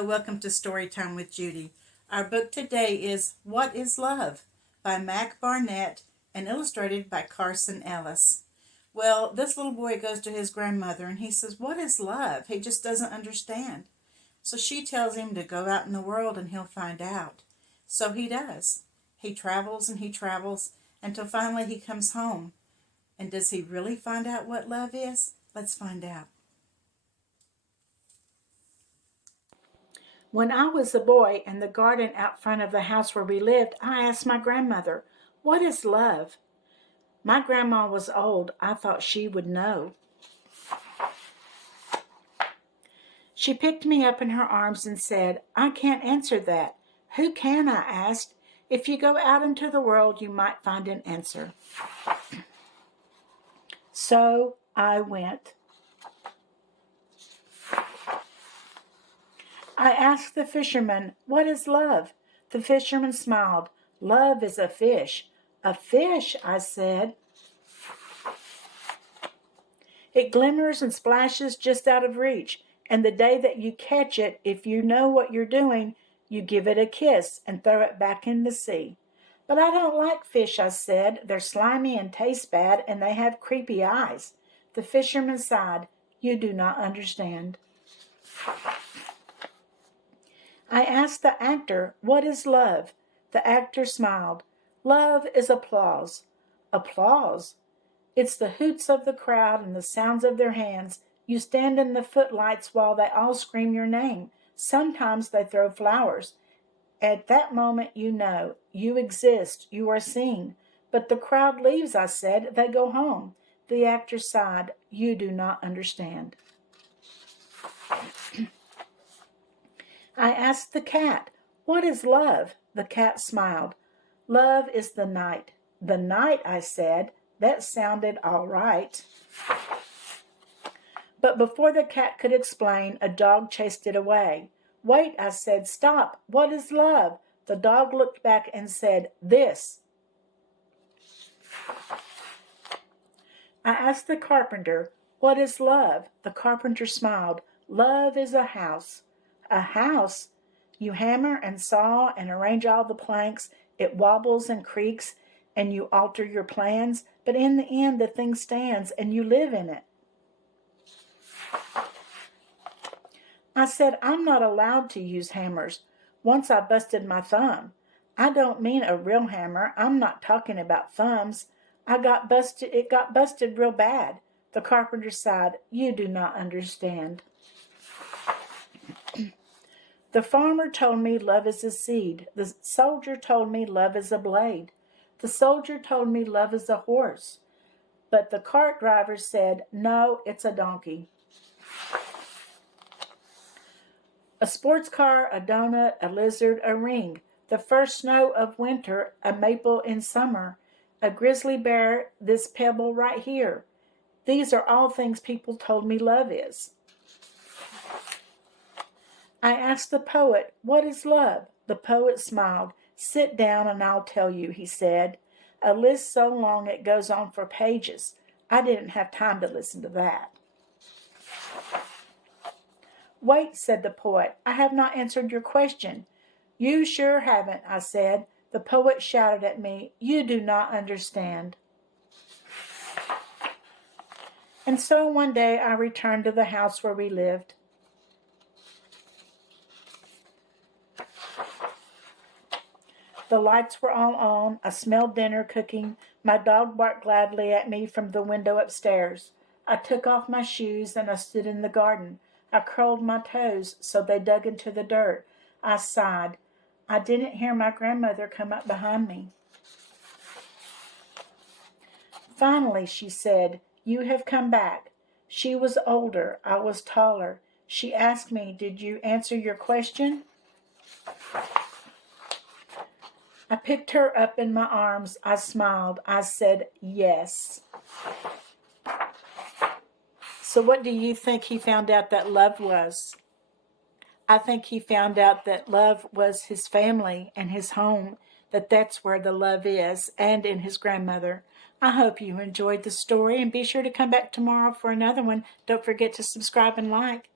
Hello, welcome to Storytime with Judy. Our book today is What is Love by Mac Barnett and illustrated by Carson Ellis. Well, this little boy goes to his grandmother and he says, "What is love?" He just doesn't understand. So she tells him to go out in the world and he'll find out. So he does. He travels and he travels until finally he comes home. And does he really find out what love is? Let's find out. When I was a boy in the garden out front of the house where we lived, I asked my grandmother, "What is love?" My grandma was old. I thought she would know. She picked me up in her arms and said, "I can't answer that." "Who can?" I asked. "If you go out into the world, you might find an answer." So I went. I asked the fisherman, "What is love?" The fisherman smiled. "Love is a fish." "A fish?" I said. "It glimmers and splashes just out of reach, and the day that you catch it, if you know what you're doing, you give it a kiss and throw it back in the sea." "But I don't like fish," I said. "They're slimy and taste bad, and they have creepy eyes." The fisherman sighed. "You do not understand." I asked the actor, "What is love?" The actor smiled. "Love is applause." "Applause?" "It's the hoots of the crowd and the sounds of their hands. You stand in the footlights while they all scream your name. Sometimes they throw flowers. At that moment you know, you exist, you are seen. But the crowd leaves," I said. "They go home." The actor sighed. "You do not understand." I asked the cat, "What is love?" The cat smiled. "Love is the night." "The night," I said. That sounded all right. But before the cat could explain, a dog chased it away. "Wait," I said. "Stop. What is love?" The dog looked back and said, "This." I asked the carpenter, "What is love?" The carpenter smiled. "Love is a house." "A house?" "You hammer and saw and arrange all the planks. It wobbles and creaks, and you alter your plans, but in the end the thing stands and you live in it." I said, "I'm not allowed to use hammers. Once I busted my thumb." "I don't mean a real hammer. I'm not talking about thumbs. It got busted real bad." The carpenter sighed. "You do not understand." The farmer told me love is a seed. The soldier told me love is a blade. The soldier told me love is a horse. But the cart driver said, "No, it's a donkey." A sports car, a donut, a lizard, a ring. The first snow of winter, a maple in summer. A grizzly bear, this pebble right here. These are all things people told me love is. I asked the poet, "What is love?" The poet smiled. "Sit down and I'll tell you," he said. "A list so long it goes on for pages." I didn't have time to listen to that. "Wait," said the poet. "I have not answered your question." "You sure haven't," I said. The poet shouted at me, "You do not understand." And so one day I returned to the house where we lived. The lights were all on. I smelled dinner cooking. My dog barked gladly at me from the window upstairs. I took off my shoes and I stood in the garden. I curled my toes so they dug into the dirt. I sighed. I didn't hear my grandmother come up behind me. "Finally," she said, "you have come back." She was older. I was taller. She asked me, "Did you answer your question?" I picked her up in my arms. I smiled. I said, "Yes." So what do you think he found out that love was? I think he found out that love was his family and his home, that's where the love is, and in his grandmother. I hope you enjoyed the story, and be sure to come back tomorrow for another one. Don't forget to subscribe and like.